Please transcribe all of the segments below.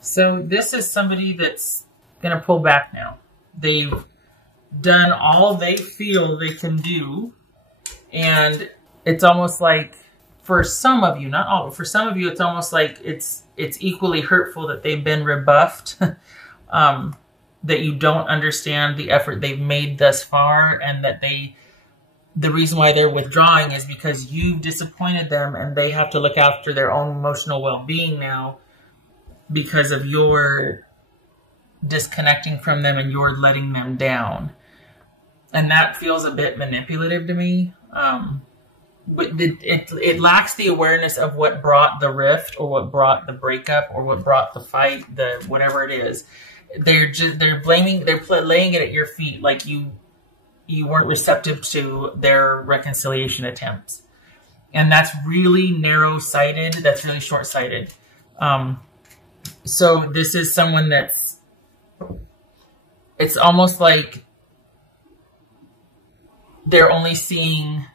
So this is somebody that's going to pull back now. They've done all they feel they can do. And it's almost like, for some of you, not all, but for some of you, it's almost like it's equally hurtful that they've been rebuffed, that you don't understand the effort they've made thus far, and that the reason why they're withdrawing is because you've disappointed them and they have to look after their own emotional well-being now because of your disconnecting from them and you're letting them down. And that feels a bit manipulative to me. But it lacks the awareness of what brought the rift, or what brought the breakup, or what brought the fight, the whatever it is. They're laying it at your feet, like you weren't receptive to their reconciliation attempts. And that's really narrow-sighted. That's really short-sighted. So this is someone it's almost like they're seeing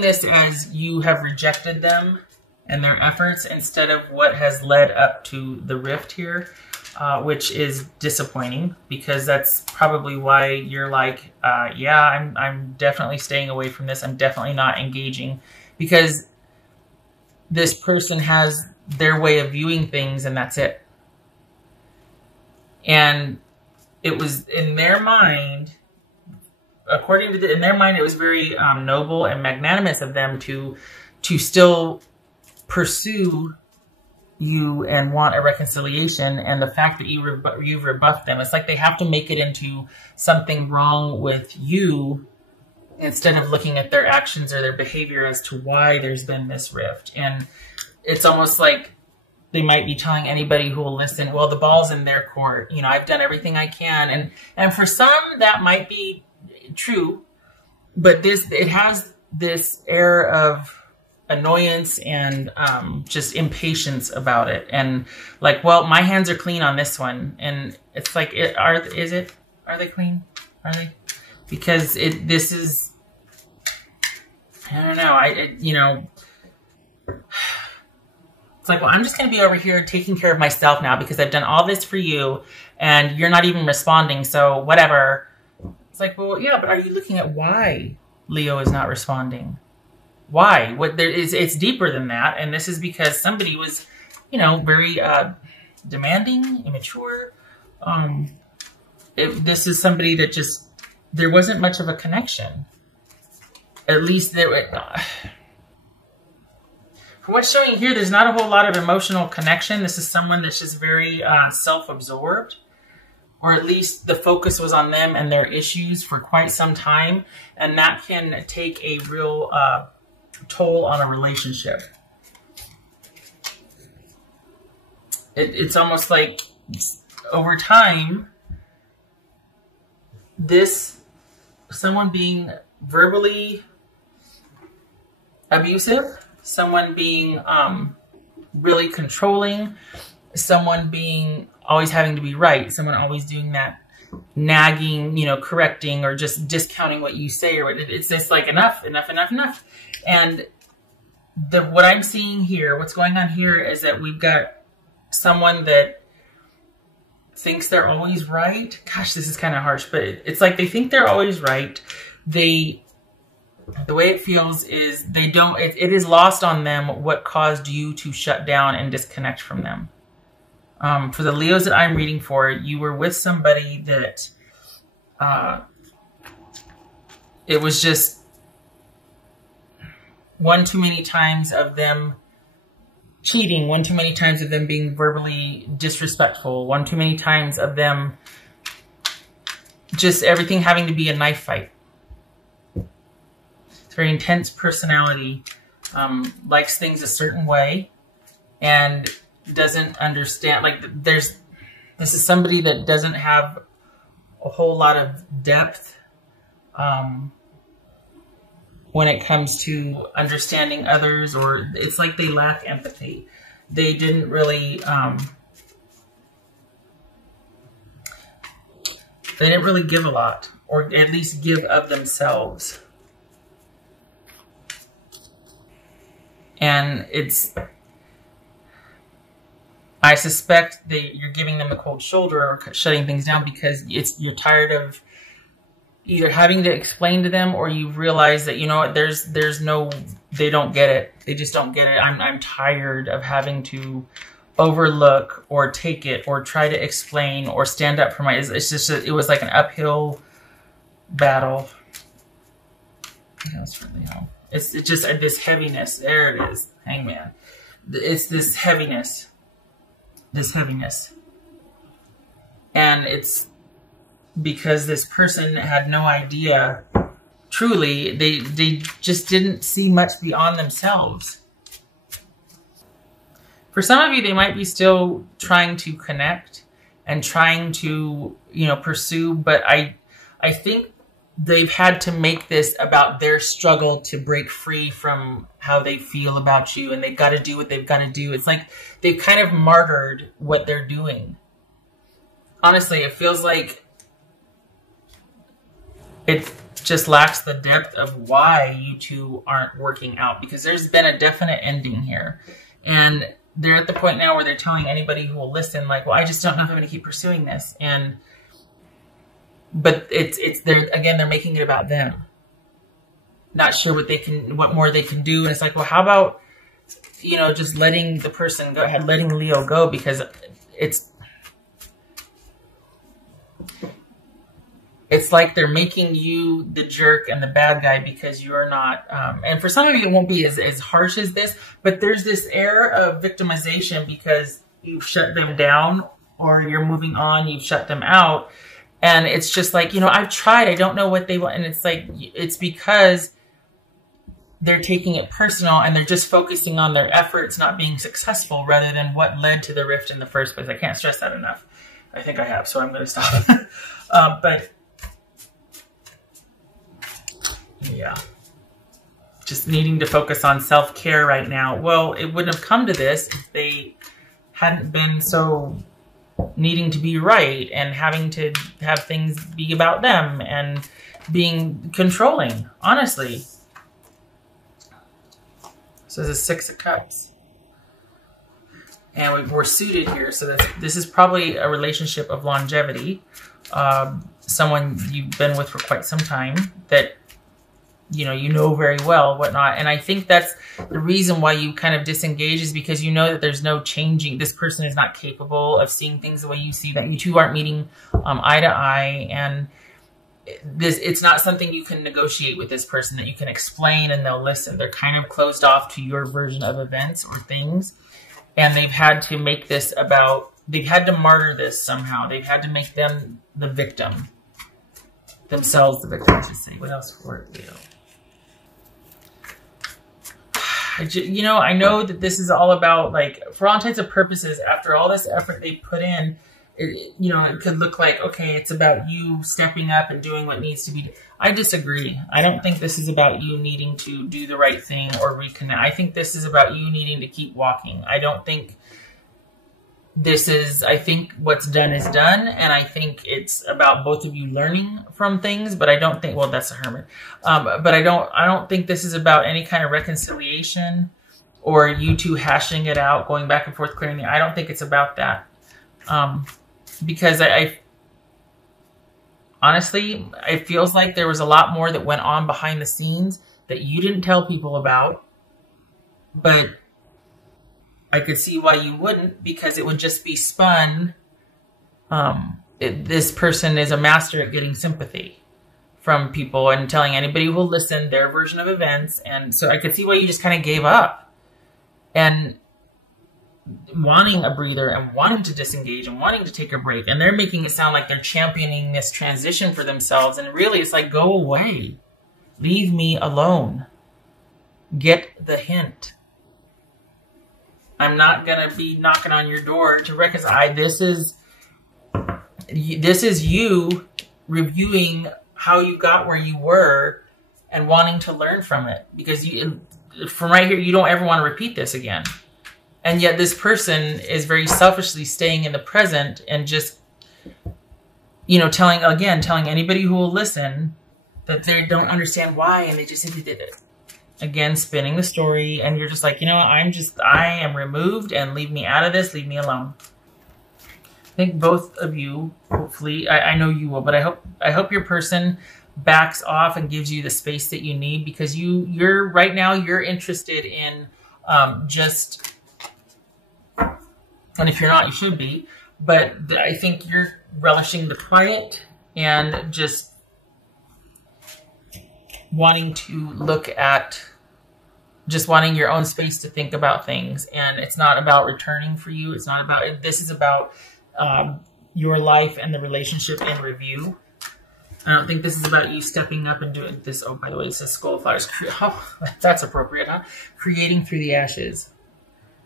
this as you have rejected them and their efforts, instead of what has led up to the rift here, which is disappointing, because that's probably why you're like, yeah, I'm definitely staying away from this. I'm definitely not engaging, because this person has their way of viewing things, and that's it. And it was in their mind, in their mind, it was very noble and magnanimous of them to still pursue you and want a reconciliation. And the fact that you've rebuffed them, it's like they have to make it into something wrong with you, instead of looking at their actions or their behavior as to why there's been this rift. And it's almost like they might be telling anybody who will listen, well, the ball's in their court. You know, I've done everything I can. And for some, that might be true, but it has this air of annoyance and just impatience about it, and like, well, my hands are clean on this one. And it's like, are they clean? Are they? Because this is, I don't know, it's like, well, I'm just going to be over here taking care of myself now because I've done all this for you and you're not even responding, so whatever. It's like, well, yeah, but are you looking at why Leo is not responding? Why? It's deeper than that. And this is because somebody was, very demanding, immature. This is somebody that just, there wasn't much of a connection. At least for what's showing here, there's not a whole lot of emotional connection. This is someone that's just very self-absorbed. Or at least the focus was on them and their issues for quite some time. And that can take a real toll on a relationship. It's almost like over time, someone being verbally abusive, someone being really controlling, someone being always having to be right, someone always doing that nagging, correcting, or just discounting what you say, or it's just like enough. And what I'm seeing here, what's going on here, is that we've got someone that thinks they're always right. Gosh, this is kind of harsh, but it's like they think they're always right. The way it feels is it is lost on them what caused you to shut down and disconnect from them. For the Leos that I'm reading for, you were with somebody that it was just one too many times of them cheating, one too many times of them being verbally disrespectful, one too many times of them just everything having to be a knife fight. It's a very intense personality, likes things a certain way, and doesn't understand, this is somebody that doesn't have a whole lot of depth when it comes to understanding others, or it's like they lack empathy. They didn't really give a lot, or at least give of themselves. And I suspect that you're giving them the cold shoulder or shutting things down because you're tired of either having to explain to them, or you realize that, you know what, there's no, they don't get it. They just don't get it. I'm tired of having to overlook or take it or try to explain or stand up for my, it's just, it was like an uphill battle. That's really how. It's just this heaviness. There it is. Hangman. It's this heaviness. This heaviness. And it's because this person had no idea. Truly, they just didn't see much beyond themselves. For some of you, they might be still trying to connect and trying to, you know, pursue, but I think they've had to make this about their struggle to break free from how they feel about you, and they've got to do what they've got to do. It's like they've kind of martyred what they're doing. Honestly, it feels like it just lacks the depth of why you two aren't working out, because there's been a definite ending here. And they're at the point now where they're telling anybody who will listen, like, well, I just don't know if I'm going to keep pursuing this. But they're making it about them. Not sure what more they can do. And it's like, well, how about, you know, just letting the person go ahead, letting Leo go, because it's like they're making you the jerk and the bad guy because you're not, and for some of you it won't be as harsh as this, but there's this air of victimization because you've shut them down, or you're moving on, you've shut them out. And it's just like, you know, I've tried, I don't know what they want. And it's like, it's because they're taking it personal and they're just focusing on their efforts not being successful rather than what led to the rift in the first place. I can't stress that enough. I think I have, so I'm going to stop. But yeah, just needing to focus on self-care right now. Well, it wouldn't have come to this if they hadn't been so needing to be right and having to have things be about them and being controlling, honestly. So there's a 6 of Cups. And we're suited here, so this is probably a relationship of longevity. Someone you've been with for quite some time that, you know very well, whatnot. And I think that's the reason why you kind of disengage, is because you know that there's no changing. This person is not capable of seeing things the way you see, that you two aren't meeting eye to eye. And it's not something you can negotiate with this person, that you can explain and they'll listen. They're kind of closed off to your version of events or things. And they've had to make this about, they've had to martyr this somehow. They've had to make them the victim. Themselves the victim, I should say. What else for it, Leo? You know, I know that this is all about, like, for all intents and purposes, after all this effort they put in, it could look like, okay, it's about you stepping up and doing what needs to be. I disagree. I don't think this is about you needing to do the right thing or reconnect. I think this is about you needing to keep walking. I don't think I think what's done is done, and I think it's about both of you learning from things, but I don't think, well, that's a hermit. But I don't think this is about any kind of reconciliation or you two hashing it out, going back and forth, clearing it. I don't think it's about that. Because I honestly, it feels like there was a lot more that went on behind the scenes that you didn't tell people about, but I could see why you wouldn't, because it would just be spun. This person is a master at getting sympathy from people and telling anybody who will listen their version of events. And so I could see why you just kind of gave up and wanting a breather and wanting to disengage and wanting to take a break. And they're making it sound like they're championing this transition for themselves. And really, it's like, go away. Leave me alone. Get the hint. I'm not going to be knocking on your door to reconcile. This is you reviewing how you got where you were and wanting to learn from it. Because from right here, you don't ever want to repeat this again. And yet this person is very selfishly staying in the present and just, telling anybody who will listen that they don't understand why, and they just did it. again, spinning the story, and you're just like, you know, I am removed, and leave me out of this, leave me alone. I think both of you, hopefully, I know you will, but I hope your person backs off and gives you the space that you need, because you're right now, you're interested in just, and if you're not, you should be, but I think you're relishing the quiet and just wanting to look at, just wanting your own space to think about things. And it's not about returning for you. It's not about, this is about your life and the relationship in review. I don't think this is about you stepping up and doing this. Oh, by the way, it says Skull of Flowers. Oh, that's appropriate, huh? Creating through the ashes.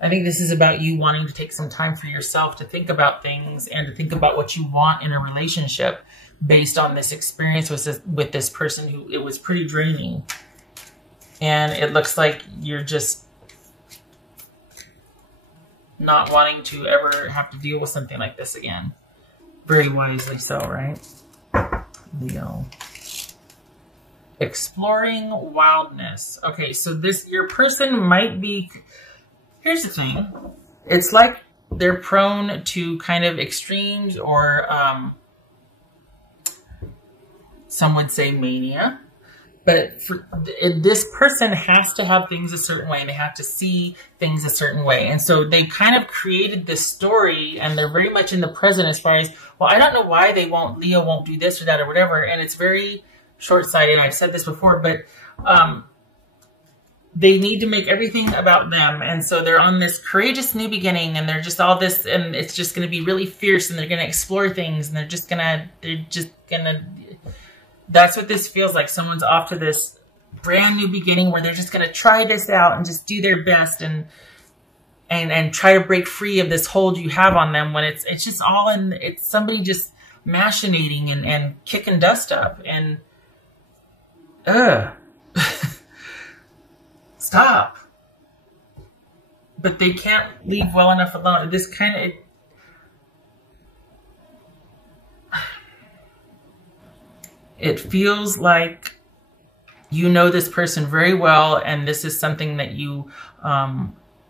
I think this is about you wanting to take some time for yourself to think about things and to think about what you want in a relationship based on this experience with this person who it was pretty draining. And it looks like you're just not wanting to ever have to deal with something like this again. Very wisely so, right? Leo. Exploring wildness. Okay, so your person might be, here's the thing. It's like they're prone to kind of extremes, or some would say mania. But this person has to have things a certain way, and they have to see things a certain way. And so they've kind of created this story, and they're very much in the present as far as, well, I don't know why Leo won't do this or that or whatever. And it's very short-sighted. I've said this before, but they need to make everything about them. And so they're on this courageous new beginning, and they're just all this, and it's just going to be really fierce, and they're going to explore things, and they're just going to, that's what this feels like. Someone's off to this brand new beginning where they're just going to try this out and just do their best and try to break free of this hold you have on them, when it's just all in, it's somebody just machinating and kicking dust up, and stop. But they can't leave well enough alone. This kind of, it feels like you know this person very well, and this is something that you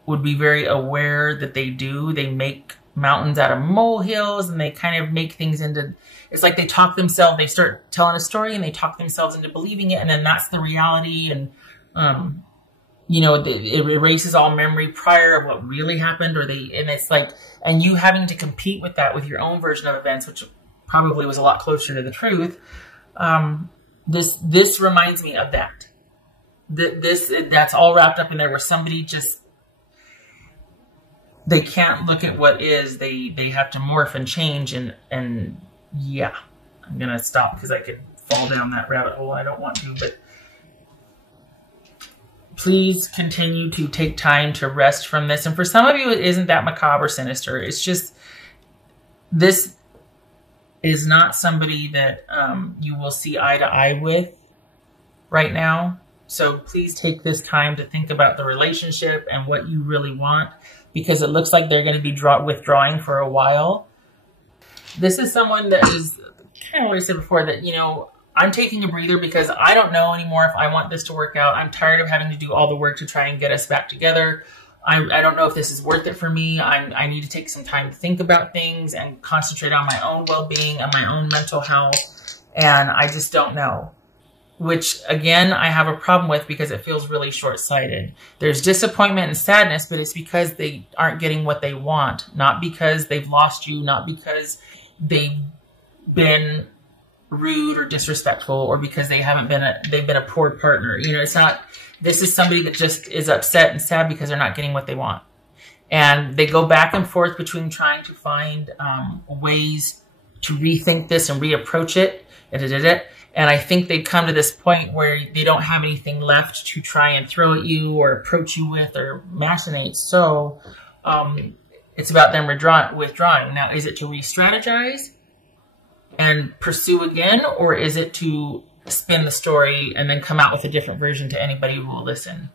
would be very aware that they do. They make mountains out of molehills, and they kind of make things into, it's like they talk themselves, they start telling a story and they talk themselves into believing it, and then that's the reality. And, you know, it erases all memory prior of what really happened, and it's like, and you having to compete with that with your own version of events, which probably was a lot closer to the truth. This reminds me of that. That's all wrapped up in there, where somebody just, they can't look at what is, they have to morph and change, and yeah, I'm gonna stop because I could fall down that rabbit hole. I don't want to, but please continue to take time to rest from this. And for some of you, it isn't that macabre or sinister. It's just, this is not somebody that you will see eye to eye with right now. So please take this time to think about the relationship and what you really want, because it looks like they're going to be withdrawing for a while. This is someone that is, kind of what I said before, that, you know, I'm taking a breather because I don't know anymore if I want this to work out. I'm tired of having to do all the work to try and get us back together. I don't know if this is worth it for me. I need to take some time to think about things and concentrate on my own well-being and my own mental health. And I just don't know. Which, again, I have a problem with because it feels really short-sighted. There's disappointment and sadness, but it's because they aren't getting what they want. Not because they've lost you, not because they've been rude or disrespectful, or because they've been a poor partner. You know, it's not, this is somebody that just is upset and sad because they're not getting what they want. And they go back and forth between trying to find ways to rethink this and reapproach it. And I think they've come to this point where they don't have anything left to try and throw at you or approach you with or machinate. So it's about them withdrawing. Now, is it to re-strategize and pursue again, or is it to spin the story and then come out with a different version to anybody who will listen?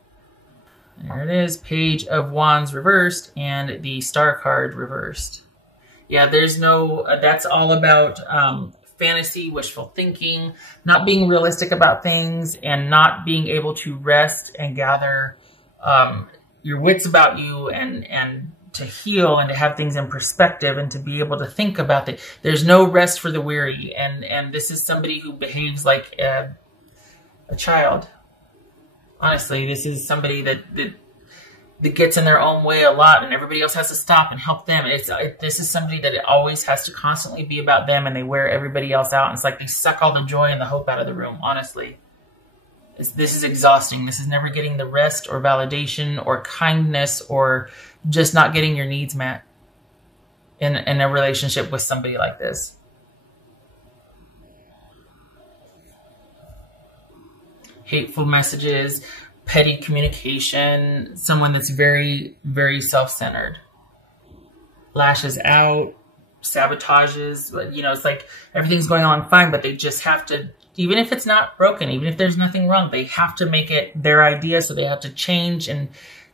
There it is, Page of Wands reversed and the Star card reversed. Yeah, there's no, that's all about fantasy, wishful thinking, not being realistic about things, and not being able to rest and gather your wits about you and to heal and to have things in perspective and to be able to think about it. There's no rest for the weary. And this is somebody who behaves like a child. Honestly, this is somebody that gets in their own way a lot, and everybody else has to stop and help them. This is somebody that it always has to constantly be about them, and they wear everybody else out. And it's like they suck all the joy and the hope out of the room, honestly. This is exhausting. This is never getting the rest or validation or kindness or just not getting your needs met in a relationship with somebody like this. Hateful messages, petty communication, someone that's very, very self-centered. Lashes out, sabotages, but you know, it's like everything's going on fine, but they just have to, even if it's not broken, even if there's nothing wrong, they have to make it their idea, so they have to change and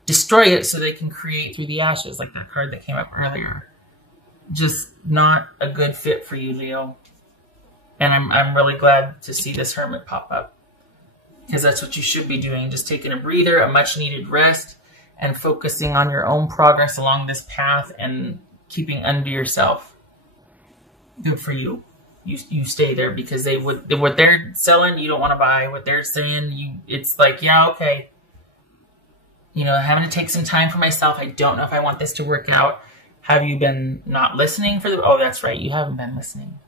destroy it so they can create through the ashes, like that card that came up earlier. Just not a good fit for you, Leo. And I'm really glad to see this Hermit pop up, because that's what you should be doing. Just taking a breather, a much needed rest, and focusing on your own progress along this path and keeping unto yourself. Good for you. You stay there, because what they're selling, you don't want to buy. What they're saying, it's like, yeah, okay. You know, having to take some time for myself. I don't know if I want this to work out. Have you been not listening for the... Oh, that's right. You haven't been listening.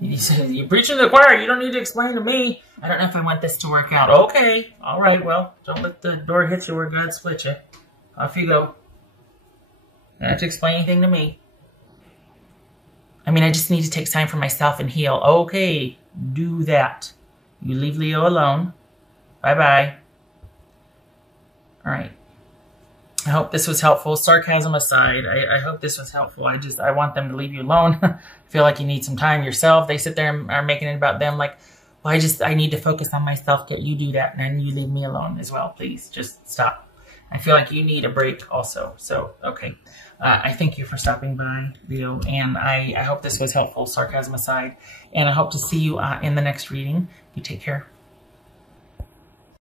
You're preaching to the choir. You don't need to explain to me. I don't know if I want this to work out. Okay. All right. Well, don't let the door hit you where God split you. Off you go. You don't have to explain anything to me. I mean, I just need to take time for myself and heal. Okay. Do that. You leave Leo alone. Bye-bye. All right. I hope this was helpful. Sarcasm aside, I hope this was helpful. I want them to leave you alone. I feel like you need some time yourself. They sit there and are making it about them, like, well, I need to focus on myself. You do that, and then you leave me alone as well, please. Just stop. I feel like you need a break also. So, okay. I thank you for stopping by, Leo, and I hope this was helpful, sarcasm aside. And I hope to see you in the next reading. You take care.